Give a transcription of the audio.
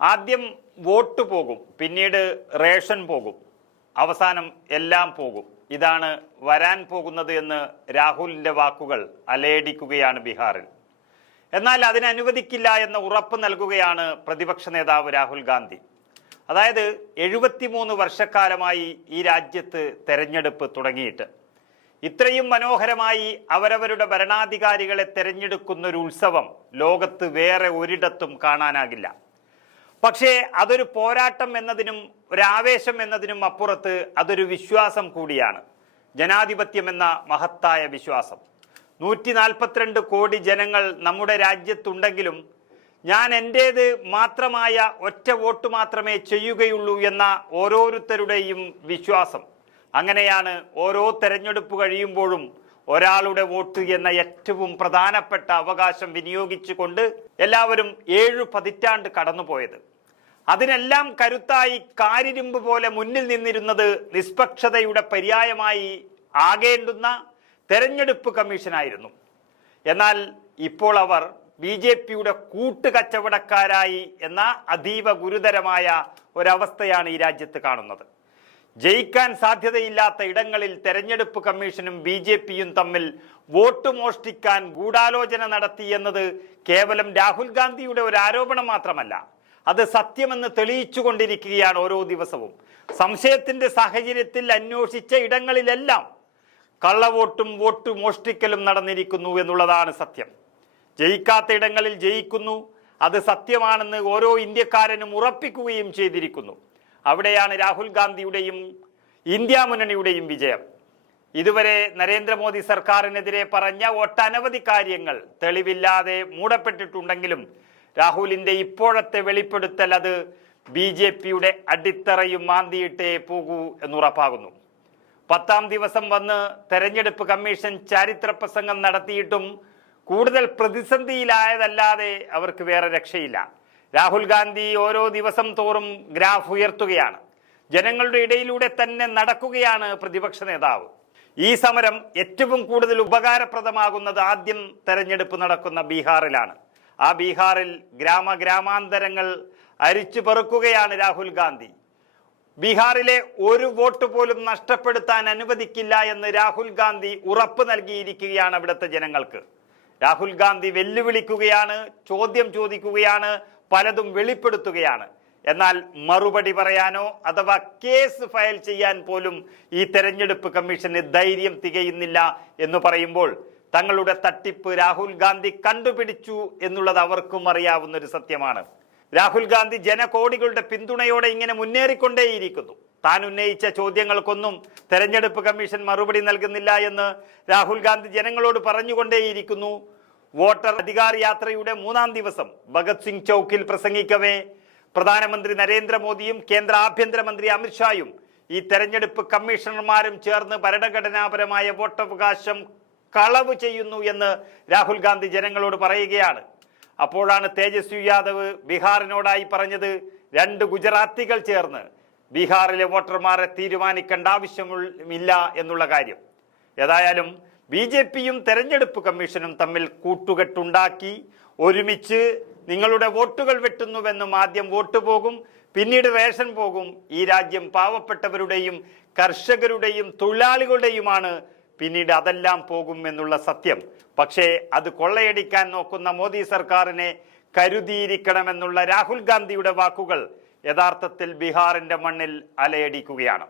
ആദ്യം വോട്ട് പോകും, പിന്നീട് റേഷൻ പോകും, അവസാനം എല്ലാം പോകും. ഇതാണ് വരാൻ പോകുന്നത് എന്ന് രാഹുലിൻ്റെ വാക്കുകൾ അലയടിക്കുകയാണ് ബീഹാറിൽ. എന്നാൽ അതിനനുവദിക്കില്ല എന്ന ഉറപ്പ് നൽകുകയാണ് പ്രതിപക്ഷ നേതാവ് രാഹുൽ ഗാന്ധി. അതായത് 73 വർഷക്കാലമായി ഈ രാജ്യത്ത് തെരഞ്ഞെടുപ്പ് തുടങ്ങിയിട്ട് ഇത്രയും മനോഹരമായി അവരവരുടെ ഭരണാധികാരികളെ തെരഞ്ഞെടുക്കുന്നൊരു ഉത്സവം ലോകത്ത് വേറെ ഒരിടത്തും കാണാനാകില്ല. പക്ഷേ അതൊരു പോരാട്ടം എന്നതിനും ഒരു ആവേശം എന്നതിനും അപ്പുറത്ത് അതൊരു വിശ്വാസം കൂടിയാണ്. ജനാധിപത്യം എന്ന മഹത്തായ വിശ്വാസം. 142 കോടി ജനങ്ങൾ നമ്മുടെ രാജ്യത്തുണ്ടെങ്കിലും ഞാൻ എൻ്റേത് മാത്രമായ ഒറ്റ വോട്ട് മാത്രമേ ചെയ്യുകയുള്ളൂ എന്ന ഓരോരുത്തരുടെയും വിശ്വാസം. അങ്ങനെയാണ് ഓരോ തെരഞ്ഞെടുപ്പ് കഴിയുമ്പോഴും ഒരാളുടെ വോട്ട് എന്ന ഏറ്റവും പ്രധാനപ്പെട്ട അവകാശം വിനിയോഗിച്ചുകൊണ്ട് എല്ലാവരും 7 പതിറ്റാണ്ട് കടന്നുപോയത്. അതിനെല്ലാം കരുത്തായി കാരിരുമ്പ് പോലെ മുന്നിൽ നിന്നിരുന്നത് നിഷ്പക്ഷതയുടെ പര്യായമായി ആകേണ്ടുന്ന തെരഞ്ഞെടുപ്പ് കമ്മീഷനായിരുന്നു. എന്നാൽ ഇപ്പോൾ അവർ BJPയുടെ കൂട്ടുകച്ചവടക്കാരായി എന്ന അതീവ ഗുരുതരമായ ഒരവസ്ഥയാണ് ഈ രാജ്യത്ത് കാണുന്നത്. ജയിക്കാൻ സാധ്യതയില്ലാത്ത ഇടങ്ങളിൽ തെരഞ്ഞെടുപ്പ് കമ്മീഷനും BJPയും തമ്മിൽ വോട്ട് മോഷ്ടിക്കാൻ ഗൂഢാലോചന നടത്തി എന്നത് കേവലം രാഹുൽ ഗാന്ധിയുടെ ഒരു ആരോപണം മാത്രമല്ല, അത് സത്യമെന്ന് തെളിയിച്ചുകൊണ്ടിരിക്കുകയാണ് ഓരോ ദിവസവും. സംശയത്തിന്റെ സാഹചര്യത്തിൽ അന്വേഷിച്ച ഇടങ്ങളിലെല്ലാം കള്ളവോട്ടും വോട്ട് മോഷ്ടിക്കലും നടന്നിരിക്കുന്നു എന്നുള്ളതാണ് സത്യം. ജയിക്കാത്ത ഇടങ്ങളിൽ ജയിക്കുന്നു, അത് സത്യമാണെന്ന് ഓരോ ഇന്ത്യക്കാരനും ഉറപ്പിക്കുകയും ചെയ്തിരിക്കുന്നു. അവിടെയാണ് രാഹുൽ ഗാന്ധിയുടെയും ഇന്ത്യ മുന്നണിയുടെയും വിജയം. ഇതുവരെ നരേന്ദ്രമോദി സർക്കാരിനെതിരെ പറഞ്ഞ ഒട്ടനവധി കാര്യങ്ങൾ തെളിവില്ലാതെ മൂടപ്പെട്ടിട്ടുണ്ടെങ്കിലും രാഹുലിന്റെ ഇപ്പോഴത്തെ വെളിപ്പെടുത്തൽ അത് BJPയുടെ അടിത്തറയും മാന്തിയിട്ടേ പോകൂ എന്നുറപ്പാകുന്നു. 10ാം ദിവസം വന്ന് തെരഞ്ഞെടുപ്പ് കമ്മീഷൻ ചരിത്ര പ്രസംഗം നടത്തിയിട്ടും കൂടുതൽ പ്രതിസന്ധിയിലായതല്ലാതെ അവർക്ക് വേറെ രക്ഷയില്ല. രാഹുൽ ഗാന്ധി ഓരോ ദിവസം തോറും ഗ്രാഫ് ഉയർത്തുകയാണ്. ജനങ്ങളുടെ ഇടയിലൂടെ തന്നെ നടക്കുകയാണ് പ്രതിപക്ഷ നേതാവ്. ഈ സമരം ഏറ്റവും കൂടുതൽ ഉപകാരപ്രദമാകുന്നത് ആദ്യം തെരഞ്ഞെടുപ്പ് നടക്കുന്ന ബീഹാറിലാണ്. ആ ബീഹാറിൽ ഗ്രാമാന്തരങ്ങൾ അരിച്ചു പെറുക്കുകയാണ് രാഹുൽ ഗാന്ധി. ബീഹാറിലെ ഒരു വോട്ട് പോലും നഷ്ടപ്പെടുത്താൻ അനുവദിക്കില്ല എന്ന് രാഹുൽ ഗാന്ധി ഉറപ്പ് നൽകിയിരിക്കുകയാണ് അവിടുത്തെ ജനങ്ങൾക്ക്. രാഹുൽ ഗാന്ധി വെല്ലുവിളിക്കുകയാണ്, ചോദ്യം ചോദിക്കുകയാണ്, പലതും വെളിപ്പെടുത്തുകയാണ്. എന്നാൽ മറുപടി പറയാനോ അഥവാ കേസ് ഫയൽ ചെയ്യാൻ പോലും ഈ തെരഞ്ഞെടുപ്പ് കമ്മീഷന് ധൈര്യം തികയുന്നില്ല എന്ന് പറയുമ്പോൾ തങ്ങളുടെ തട്ടിപ്പ് രാഹുൽ ഗാന്ധി കണ്ടുപിടിച്ചു എന്നുള്ളത് അവർക്കും അറിയാവുന്ന ഒരു സത്യമാണ്. രാഹുൽ ഗാന്ധി ജനകോടികളുടെ പിന്തുണയോടെ ഇങ്ങനെ മുന്നേറിക്കൊണ്ടേയിരിക്കുന്നു. താൻ ഉന്നയിച്ച ചോദ്യങ്ങൾക്കൊന്നും തെരഞ്ഞെടുപ്പ് കമ്മീഷൻ മറുപടി നൽകുന്നില്ല എന്ന് രാഹുൽ ഗാന്ധി ജനങ്ങളോട് പറഞ്ഞുകൊണ്ടേയിരിക്കുന്നു. വോട്ടർ അധികാർ യാത്രയുടെ 3ാം ദിവസം ഭഗത് സിംഗ് ചൗക്കിൽ പ്രസംഗിക്കവേ പ്രധാനമന്ത്രി നരേന്ദ്രമോദിയും കേന്ദ്ര ആഭ്യന്തരമന്ത്രി അമിത്ഷായും ഈ തെരഞ്ഞെടുപ്പ് കമ്മീഷണർമാരും ചേർന്ന് ഭരണഘടനാപരമായ വോട്ടവകാശം കളവ് ചെയ്യുന്നു എന്ന് രാഹുൽ ഗാന്ധി ജനങ്ങളോട് പറയുകയാണ്. അപ്പോഴാണ് തേജസ്വി യാദവ് ബീഹാറിനോടായി പറഞ്ഞത് 2 ഗുജറാത്തികൾ ചേർന്ന് ബീഹാറിലെ വോട്ടർമാരെ തീരുമാനിക്കേണ്ട ആവശ്യമില്ല എന്നുള്ള കാര്യം. ഏതായാലും BJPയും തെരഞ്ഞെടുപ്പ് കമ്മീഷനും തമ്മിൽ കൂട്ടുകെട്ടുണ്ടാക്കി ഒരുമിച്ച് നിങ്ങളുടെ വോട്ടുകൾ വെട്ടുന്നുവെന്നും ആദ്യം വോട്ട് പോകും, പിന്നീട് റേഷൻ പോകും. ഈ രാജ്യം പാവപ്പെട്ടവരുടെയും കർഷകരുടെയും തൊഴിലാളികളുടെയുമാണ്. പിന്നീട് അതെല്ലാം പോകും എന്നുള്ള സത്യം. പക്ഷേ അത് കൊള്ളയടിക്കാൻ നോക്കുന്ന മോദി സർക്കാരിനെ കരുതിയിരിക്കണമെന്നുള്ള രാഹുൽ ഗാന്ധിയുടെ വാക്കുകൾ യഥാർത്ഥത്തിൽ ബീഹാറിന്റെ മണ്ണിൽ അലയടിക്കുകയാണ്.